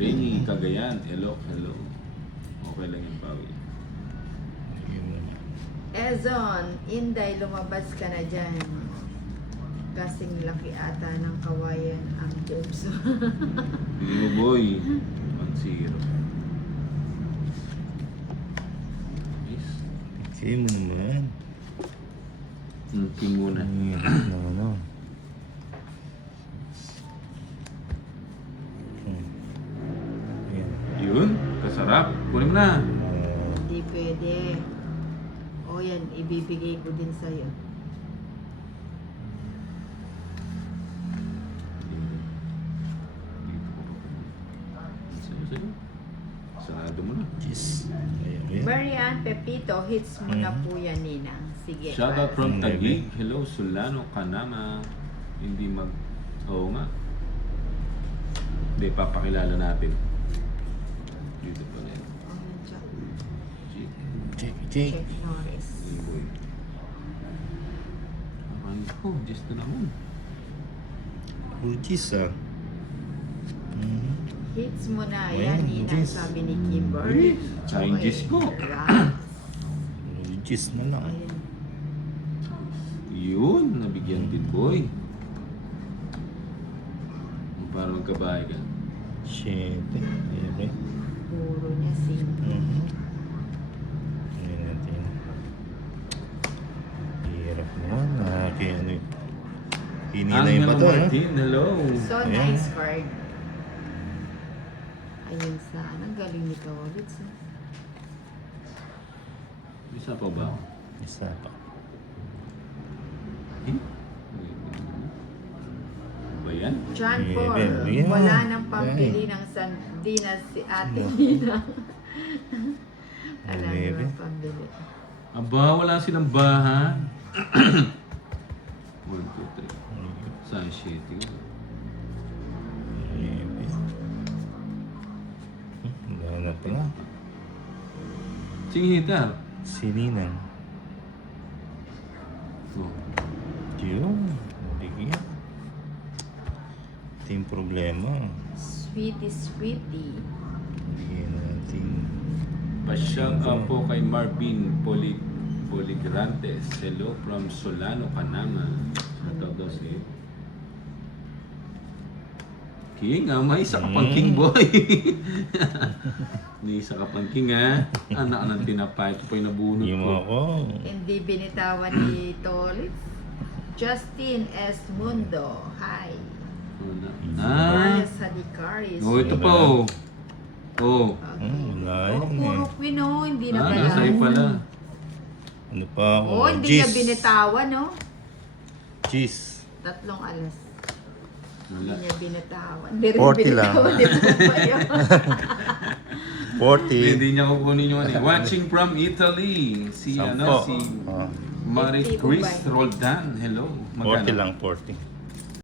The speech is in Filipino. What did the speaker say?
Benny Cagayan, hello, hello. Okay lang yung pawi. Ezon, Inday, lumabas ka na dyan. Kasing laki ata ng kawayan ang boobs. Yo boy, 1-0. Yes. Okay mo naman. King muna. No. Yun, kasarap. Kunin mo na. Hindi pwede. O yan, ibibigay ko din sa'yo. Sige. Sarado mo na. Yes. Ayan. Marian Pepito, hits mo na po yan, Ninang. Sige. Shoutout from Bye. Taguig. Hello, Solano, Kanama. Hindi mag... Oo nga. Hindi, papakilala natin. Dito pa na yun. Oh, yan, Jack. Check. Check Norris. Boy. Oh, just na naman. Urgis ah. Hits mo na Ayan, yan, Ninang, yes. sabi ni Kimberly. Chinese ko. Urgis na lang. Ayan. Yun, nabigyan din, boy. Para magkabahay ka. Shit. Ayan. Puro niya sing. Ayan natin. Hirap naman. Kaya ano yun. Hinila yung Angelo bato, no? Martin, hello. So Ayan. nice card. Ayun sana. Ang galing nito ulit. Isa pa ba? Isa pa. Eh? Ba yan? John Yeah, Paul, yeah. wala nang pambili ng sardinas si Ate Nina. Wala Yeah. nang pambili. Aba, wala silang bahan. 1, 2, 3. Saan shit yun? Wala na pala. Sing hitar. Si Ninang. Oh. Yun. Bigyan. Ito yung problema. Sweetie. Bigyan natin. Pa-shout out po kay Marvin Poligrantes. Hello from Solano, Kanama. Shout out daw si King. May isa ka pang King, boy. May isa ka pang King, ha? Anak ng tinapay. Ito pa yung nabunot Yung ko. ako. Hindi binitawan ni Tolit. Justin S. Mundo. Hi. Ah, Carlos Hadicaris. oh, ito pa, oh. Oh. Wala Oh, yun puro eh. Queen, oh. Hindi na pala. Nasa iyo pala. Ano pa ako? Oh, hindi niya binitawan, no? Cheese. 3 alas. Hindi Wala. niya binitawan. Hindi rin 40 lang. binitawan. Di ba pa yun? 40. Hindi niya kukunin yung ano. Watching from Italy. Si ano, Sampo. si Ah, Marie 50 Chris ubay. Roldan. Hello. 40 lang, 40.